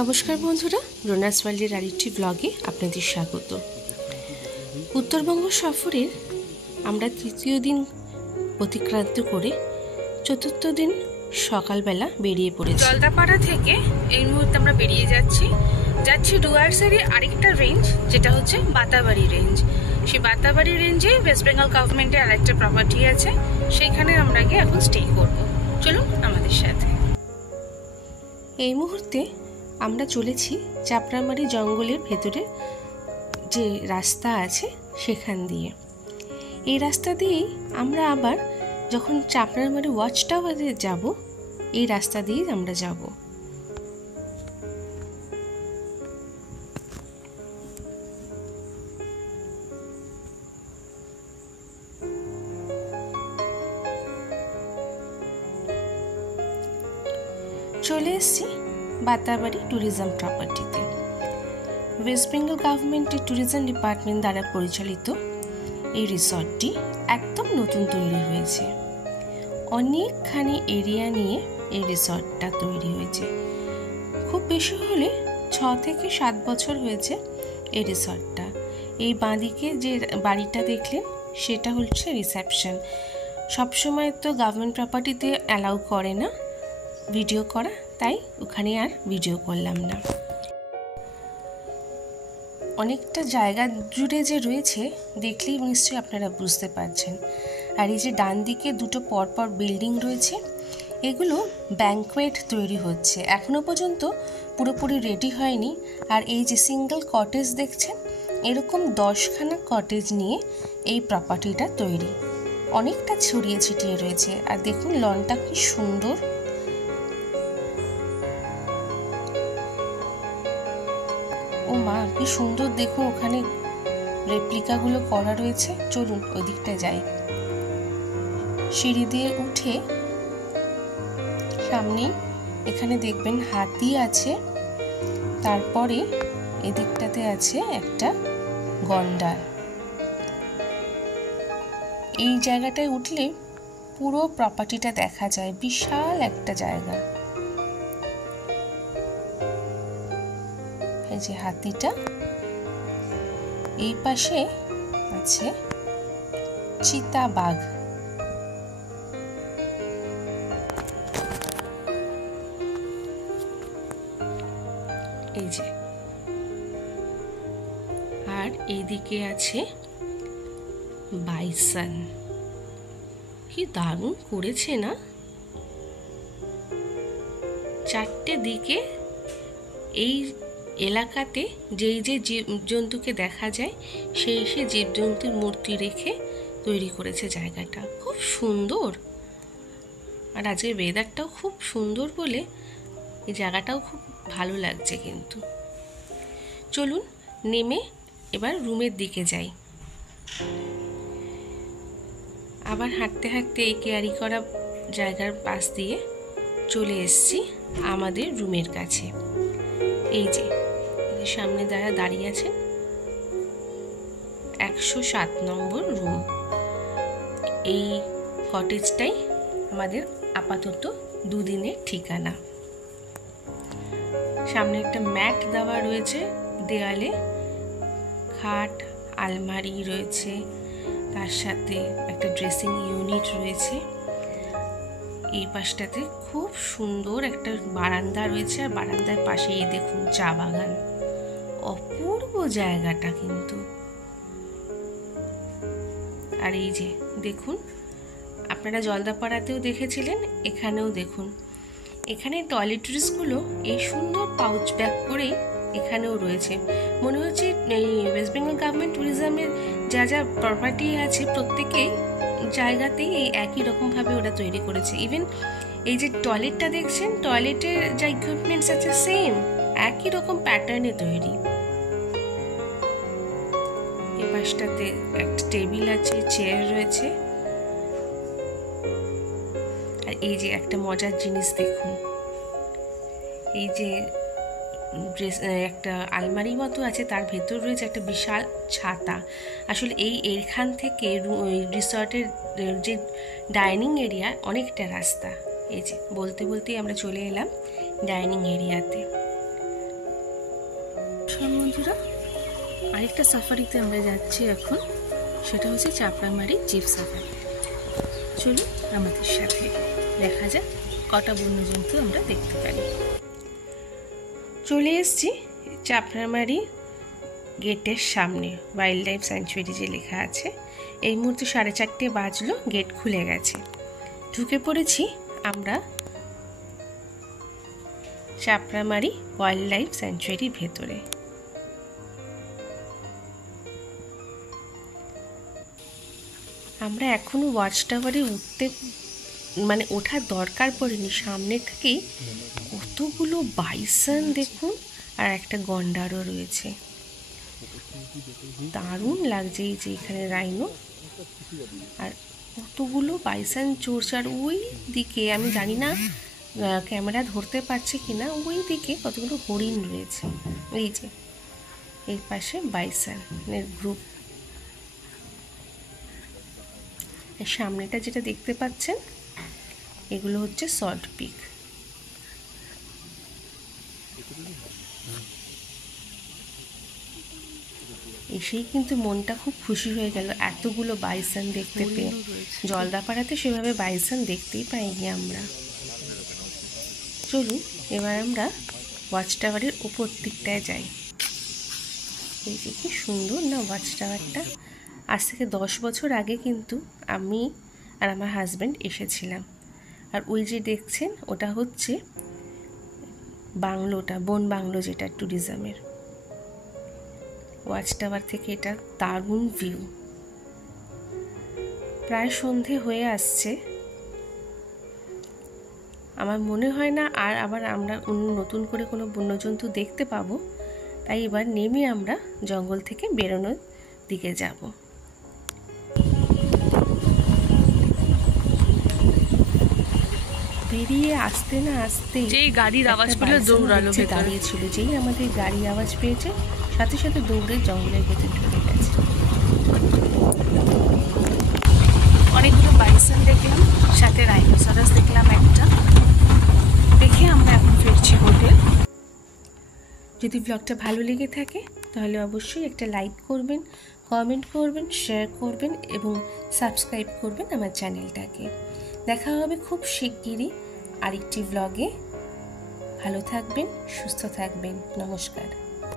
নমস্কার বন্ধুরা, রোনাস ওয়ার্ল্ডের আরেকটি ব্লগে আপনাদের স্বাগত। উত্তরবঙ্গ সফরের আমরা তৃতীয় দিন অতিক্রান্ত করে চতুর্থ দিন সকালবেলা বেরিয়ে পড়েছি। জলদাপাড়া থেকে এই মুহূর্তে আমরা বেরিয়ে যাচ্ছি ডুয়ার্সেরই আরেকটা রেঞ্জ, যেটা হচ্ছে বাতাবাড়ি রেঞ্জ। সেই বাতাবাড়ি রেঞ্জে ওয়েস্ট বেঙ্গল গভর্নমেন্টের আরেকটা প্রপার্টি আছে, সেখানে আমরা গিয়ে এখন স্টে করব। চলুন আমাদের সাথে। এই মুহূর্তে আমরা চলেছি চাপড়ামারি জঙ্গলের ভেতরে যে রাস্তা আছে সেখান দিয়ে। এই রাস্তা দিয়েই আমরা আবার যখন চাপড়ামারি ওয়াচ টাওয়ারে যাব, এই রাস্তা দিয়েই আমরা যাব। চলে এসেছি বাতাবাড়ি ট্যুরিজম প্রপার্টিতে। ওয়েস্ট বেঙ্গল গভর্নমেন্টের ট্যুরিজম ডিপার্টমেন্ট দ্বারা পরিচালিত এই রিসর্টটি একদম নতুন তৈরি হয়েছে। অনেকখানি এরিয়া নিয়ে এই রিসর্টটা তৈরি হয়েছে। খুব বেশি হলে 6 থেকে 7 বছর হয়েছে এই রিসর্টটা। এই বাঁদিকে যে বাড়িটা দেখলেন সেটা হচ্ছে রিসেপশন। সবসময় তো গভর্নমেন্ট প্রপার্টিতে অ্যালাউ করে না ভিডিও করা, তাই ওখানে আর ভিডিও করলাম না। অনেকটা জায়গা জুড়ে যে রয়েছে দেখলেই নিশ্চয়ই আপনারা বুঝতে পারছেন। আর এই যে ডান দিকে দুটো পরপর বিল্ডিং রয়েছে, এগুলো ব্যাংকোয়েট তৈরি হচ্ছে, এখনো পর্যন্ত পুরোপুরি রেডি হয়নি। আর এই যে সিঙ্গেল কটেজ দেখছেন, এরকম 10খানা কটেজ নিয়ে এই প্রপার্টিটা তৈরি। অনেকটা ছড়িয়ে ছিটিয়ে রয়েছে। আর দেখুন লনটা কি সুন্দর। ও মা, কি সুন্দর দেখুন, ওখানে রেপ্লিকাগুলো করা রয়েছে। চলুন ওই দিকটা যাই। সিঁড়ি দিয়ে উঠে সামনেই এখানে দেখবেন হাতি আছে, তারপরে এদিকটাতে আছে একটা গন্ডার। এই জায়গাটায় উঠলে পুরো প্রপার্টিটা দেখা যায়, বিশাল একটা জায়গা। এই যে হাতিটা, এই পাশে আছে চিতাবাঘ। এই যে, আর এইদিকে আছে বাইসন। কি দারুণ করেছে না? 4টে দিকে এই এলাকাতে যেই যে জীবজন্তুকে দেখা যায় সেই জীবজন্তুর মূর্তি রেখে তৈরি করেছে জায়গাটা। খুব সুন্দর। আর আজকে ওয়েদারটাও খুব সুন্দর বলে এই জায়গাটাও খুব ভালো লাগছে। কিন্তু চলুন নেমে এবার রুমের দিকে যাই। আবার হাঁটতে হাঁটতে এই ক্যারি করা জায়গার পাশ দিয়ে চলে এসেছি আমাদের রুমের কাছে। এই যে সামনে যারা দাঁড়িয়ে আছেন, 107 নম্বর রুম। এই কটেজটাই আমাদের আপাতত 2 দিনের ঠিকানা। সামনে একটা ম্যাট দেওয়া রয়েছে দেয়ালে, খাট আলমারি রয়েছে, তার সাথে একটা ড্রেসিং ইউনিট রয়েছে। এই পাশটাতে খুব সুন্দর একটা বারান্দা রয়েছে, আর বারান্দার পাশেই দেখুন চা বাগান। অপূর্ব জায়গাটা কিন্তু। আর এই যে দেখুন, আপনারা জলদাপাড়াতেও দেখেছিলেন, এখানেও দেখুন, এখানে টয়লেটরিজগুলো এই সুন্দর পাউচ ব্যাগ করেই এখানেও রয়েছে। মনে হচ্ছে এই ওয়েস্ট বেঙ্গল গভর্নমেন্ট ট্যুরিজমের যা যা প্রপার্টি আছে প্রত্যেকেই জায়গাতেই এই একই রকমভাবে ওরা তৈরি করেছে। ইভেন এই যে টয়লেটটা দেখছেন, টয়লেটের যা ইকুইপমেন্টস আছে সেম একই রকম প্যাটার্নে তৈরি। এই পাশটাতে একটা টেবিল আছে, চেয়ার রয়েছে। আর এই যে একটা মজার জিনিস দেখুন, এই যে একটা আলমারি মতো আছে, তার ভেতর রয়েছে একটা বিশাল ছাতা। আসলে এইখান থেকে রিসর্টের যে ডাইনিং এরিয়া অনেকটা রাস্তা। এই যে বলতে বলতেই আমরা চলে এলাম ডাইনিং এরিয়াতে। নমস্কার বন্ধুরা, আরেকটা সাফারিতে আমরা যাচ্ছি এখন। সেটা হচ্ছে চাপড়ামারি জিপ সাফারি। চলুন আমাদের সাথে দেখা যাক কটা বন্যজন্তু আমরা দেখতে পারি। চলে এসেছি চাপড়ামারি গেটের সামনে, ওয়াইল্ড লাইফ স্যাংচুয়ারি যে লেখা আছে। এই মুহূর্তে 4:30 বাজলো, গেট খুলে গেছে। ঢুকে পড়েছি আমরা চাপড়ামারি ওয়াইল্ড লাইফ স্যাংচুয়ারির ভেতরে। আমরা এখনো ওয়াচ টাওয়ারে ওঠার দরকার পড়েনি। সামনে থেকেই কতগুলো বাইসন দেখুন, আর একটা গন্ডারও রয়েছে। দারুণ লাগছে এই যে এখানে রাইনো, আর কতগুলো বাইসন চড়ছে। আর ওই দিকে আমি জানি না ক্যামেরা ধরতে পারছে কিনা, ওই দিকে কতগুলো হরিণ রয়েছে। এই যে এই পাশে বাইসনের গ্রুপ। সামনেটা যেটা দেখতে পাচ্ছেন এগুলো হচ্ছে সল্ট পিক। এসেই কিন্তু মনটা খুব খুশি হয়ে গেল এতগুলো বাইসন দেখতে পেয়ে। জলদাপাড়াতে সেভাবে বাইসন দেখতেই পাইনি আমরা। চলুন এবার আমরা ওয়াচ টাওয়ারের উপর দিকটায় যাই। এই যে কি সুন্দর না ওয়াচ টাওয়ারটা। আজ থেকে 10 বছর আগে কিন্তু আমি আর আমার হাজব্যান্ড এসেছিলাম। আর ওই যে দেখছেন ওটা হচ্ছে বাংলোটা, বন বাংলো, যেটা ট্যুরিজমের। ওয়াচ টাওয়ার থেকে এটা দারুণ ভিউ। প্রায় সন্ধে হয়ে আসছে, আমার মনে হয় না আর আবার আমরা নতুন করে কোনো বন্যজন্তু দেখতে পাবো। তাই এবার নেমে আমরা জঙ্গল থেকে বেরোনোর দিকে যাব। বেরিয়ে আসতে না আসতে যেই গাড়ির আওয়াজ পেলে দৌড়ালো, দাঁড়িয়েছিল। যেই আমাদের গাড়ির আওয়াজ পেয়েছে সাথে সাথে দৌড়ে জঙ্গলের ভেতর ঢুকে গেছে। অনেকগুলো বাইসন দেখলাম, সাথে রাইনোসরাস দেখলাম একটা। দেখে আমরা এখন ফিরছি হোটেল। যদি ব্লগটা ভালো লেগে থাকে তাহলে অবশ্যই একটা লাইক করবেন, কমেন্ট করবেন, শেয়ার করবেন এবং সাবস্ক্রাইব করবেন আমার চ্যানেলটাকে। দেখা হবে খুব শিগগিরই আরেকটি ব্লগে। ভালো থাকবেন, সুস্থ থাকবেন। নমস্কার।